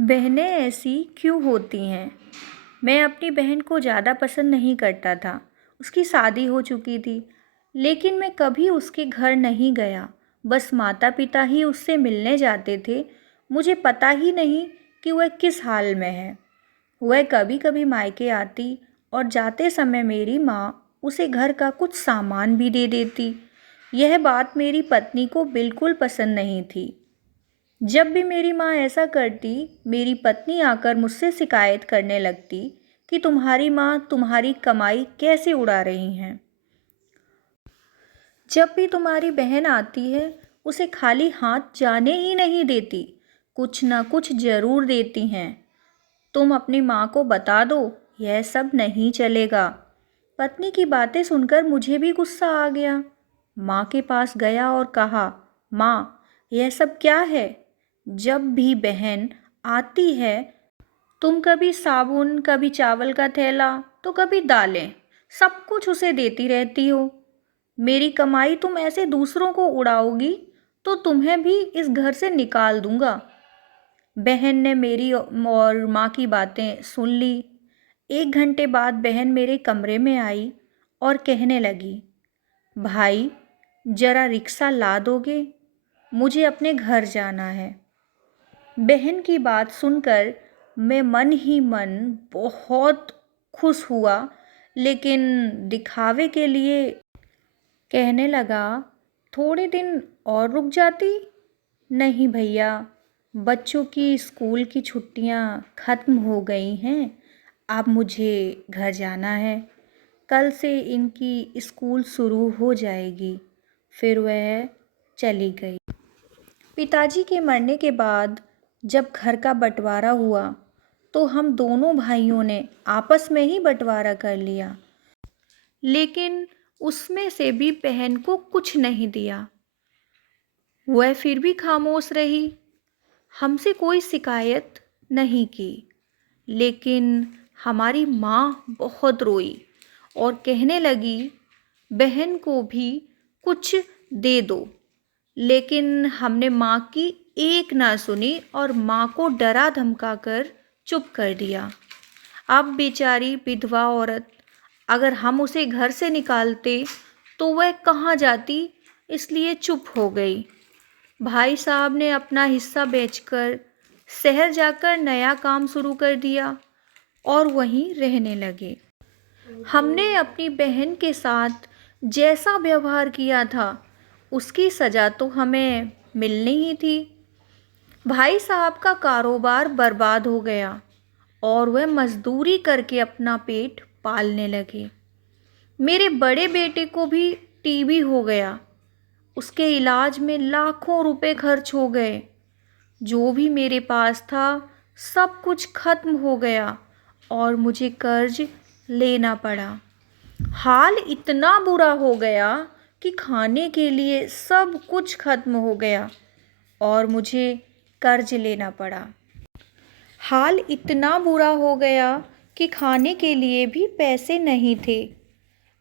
बहनें ऐसी क्यों होती हैं? मैं अपनी बहन को ज़्यादा पसंद नहीं करता था। उसकी शादी हो चुकी थी, लेकिन मैं कभी उसके घर नहीं गया। बस माता-पिता ही उससे मिलने जाते थे। मुझे पता ही नहीं कि वह किस हाल में है। वह कभी-कभी मायके आती और जाते समय मेरी माँ उसे घर का कुछ सामान भी दे देती। यह बात मेरी पत्नी को बिल्कुल पसंद नहीं थी। जब भी मेरी माँ ऐसा करती, मेरी पत्नी आकर मुझसे शिकायत करने लगती कि तुम्हारी माँ तुम्हारी कमाई कैसे उड़ा रही हैं। जब भी तुम्हारी बहन आती है, उसे खाली हाथ जाने ही नहीं देती, कुछ ना कुछ ज़रूर देती हैं। तुम अपनी माँ को बता दो, यह सब नहीं चलेगा। पत्नी की बातें सुनकर मुझे भी गुस्सा आ गया। माँ के पास गया और कहा, माँ, यह सब क्या है? जब भी बहन आती है, तुम कभी साबुन, कभी चावल का थैला, तो कभी दालें, सब कुछ उसे देती रहती हो। मेरी कमाई तुम ऐसे दूसरों को उड़ाओगी तो तुम्हें भी इस घर से निकाल दूंगा। बहन ने मेरी और माँ की बातें सुन ली। 1 घंटे बाद बहन मेरे कमरे में आई और कहने लगी, भाई, जरा रिक्शा ला दोगे? मुझे अपने घर जाना है। बहन की बात सुनकर मैं मन ही मन बहुत खुश हुआ, लेकिन दिखावे के लिए कहने लगा, थोड़े दिन और रुक जाती। नहीं भैया, बच्चों की स्कूल की छुट्टियां ख़त्म हो गई हैं। अब मुझे घर जाना है। कल से इनकी स्कूल शुरू हो जाएगी। फिर वह चली गई। पिताजी के मरने के बाद जब घर का बंटवारा हुआ, तो हम दोनों भाइयों ने आपस में ही बंटवारा कर लिया, लेकिन उसमें से भी बहन को कुछ नहीं दिया। वह फिर भी खामोश रही, हमसे कोई शिकायत नहीं की। लेकिन हमारी माँ बहुत रोई और कहने लगी, बहन को भी कुछ दे दो। लेकिन हमने माँ की एक ना सुनी और माँ को डरा धमका कर चुप कर दिया। अब बेचारी विधवा औरत, अगर हम उसे घर से निकालते तो वह कहाँ जाती, इसलिए चुप हो गई। भाई साहब ने अपना हिस्सा बेचकर शहर जाकर नया काम शुरू कर दिया और वहीं रहने लगे। हमने अपनी बहन के साथ जैसा व्यवहार किया था, उसकी सज़ा तो हमें मिलनी ही थी। भाई साहब का कारोबार बर्बाद हो गया और वह मजदूरी करके अपना पेट पालने लगे। मेरे बड़े बेटे को भी टीबी हो गया। उसके इलाज में लाखों रुपए खर्च हो गए। जो भी मेरे पास था, सब कुछ खत्म हो गया और मुझे कर्ज लेना पड़ा। हाल इतना बुरा हो गया कि खाने के लिए सब कुछ खत्म हो गया और मुझे कर्ज लेना पड़ा। हाल इतना बुरा हो गया कि खाने के लिए भी पैसे नहीं थे।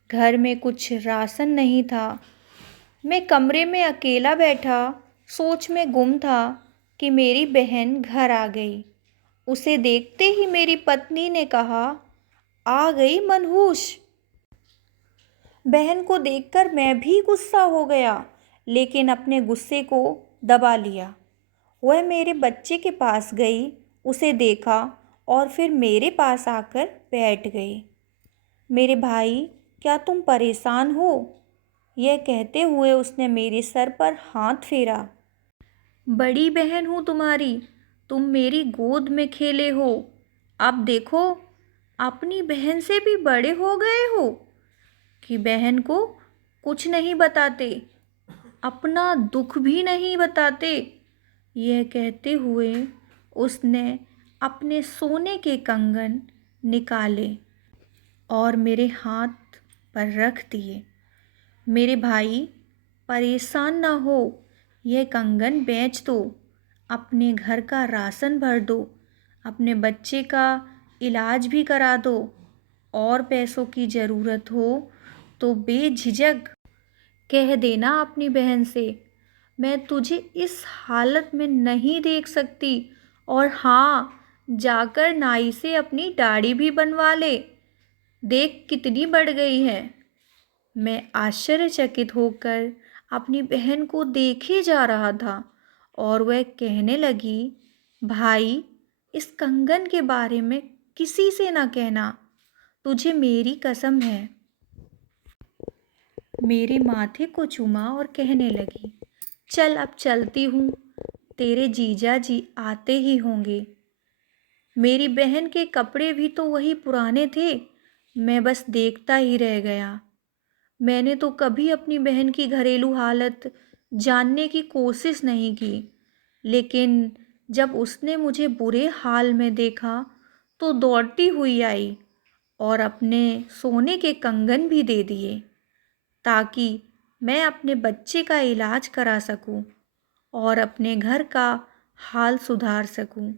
घर में कुछ राशन नहीं था। मैं कमरे में अकेला बैठा सोच में गुम था कि मेरी बहन घर आ गई। उसे देखते ही मेरी पत्नी ने कहा, आ गई मनहूस। बहन को देखकर मैं भी गुस्सा हो गया, लेकिन अपने गुस्से को दबा लिया। वह मेरे बच्चे के पास गई, उसे देखा और फिर मेरे पास आकर बैठ गई। मेरे भाई, क्या तुम परेशान हो? यह कहते हुए उसने मेरे सर पर हाथ फेरा। बड़ी बहन हूँ तुम्हारी, तुम मेरी गोद में खेले हो। अब देखो, अपनी बहन से भी बड़े हो गए हो कि बहन को कुछ नहीं बताते, अपना दुख भी नहीं बताते। यह कहते हुए उसने अपने सोने के कंगन निकाले और मेरे हाथ पर रख दिए। मेरे भाई, परेशान ना हो, यह कंगन बेच दो, अपने घर का राशन भर दो, अपने बच्चे का इलाज भी करा दो, और पैसों की ज़रूरत हो तो बेझिझक कह देना अपनी बहन से। मैं तुझे इस हालत में नहीं देख सकती और हाँ, जाकर नाई से अपनी दाढ़ी भी बनवा ले। देख कितनी बढ़ गई है। मैं आश्चर्यचकित होकर अपनी बहन को देखे जा रहा था और वह कहने लगी, भाई, इस कंगन के बारे में किसी से ना कहना, तुझे मेरी कसम है। मेरे माथे को चूमा और कहने लगी, चल अब चलती हूँ, तेरे जीजा जी आते ही होंगे। मेरी बहन के कपड़े भी तो वही पुराने थे, मैं बस देखता ही रह गया। मैंने तो कभी अपनी बहन की घरेलू हालत जानने की कोशिश नहीं की, लेकिन जब उसने मुझे बुरे हाल में देखा तो दौड़ती हुई आई और अपने सोने के कंगन भी दे दिए ताकि मैं अपने बच्चे का इलाज करा सकूं और अपने घर का हाल सुधार सकूं।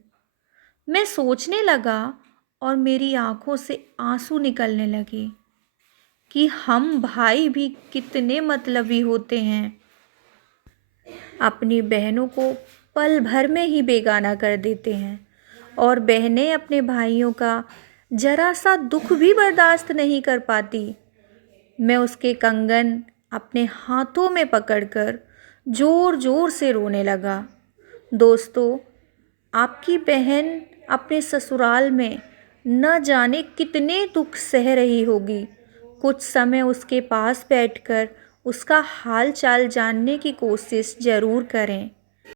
मैं सोचने लगा और मेरी आंखों से आंसू निकलने लगे कि हम भाई भी कितने मतलबी होते हैं। अपनी बहनों को पल भर में ही बेगाना कर देते हैं और बहनें अपने भाइयों का जरा सा दुख भी बर्दाश्त नहीं कर पाती। मैं उसके कंगन अपने हाथों में पकड़कर जोर जोर से रोने लगा। दोस्तों, आपकी बहन अपने ससुराल में न जाने कितने दुख सह रही होगी। कुछ समय उसके पास बैठकर उसका हाल चाल जानने की कोशिश ज़रूर करें।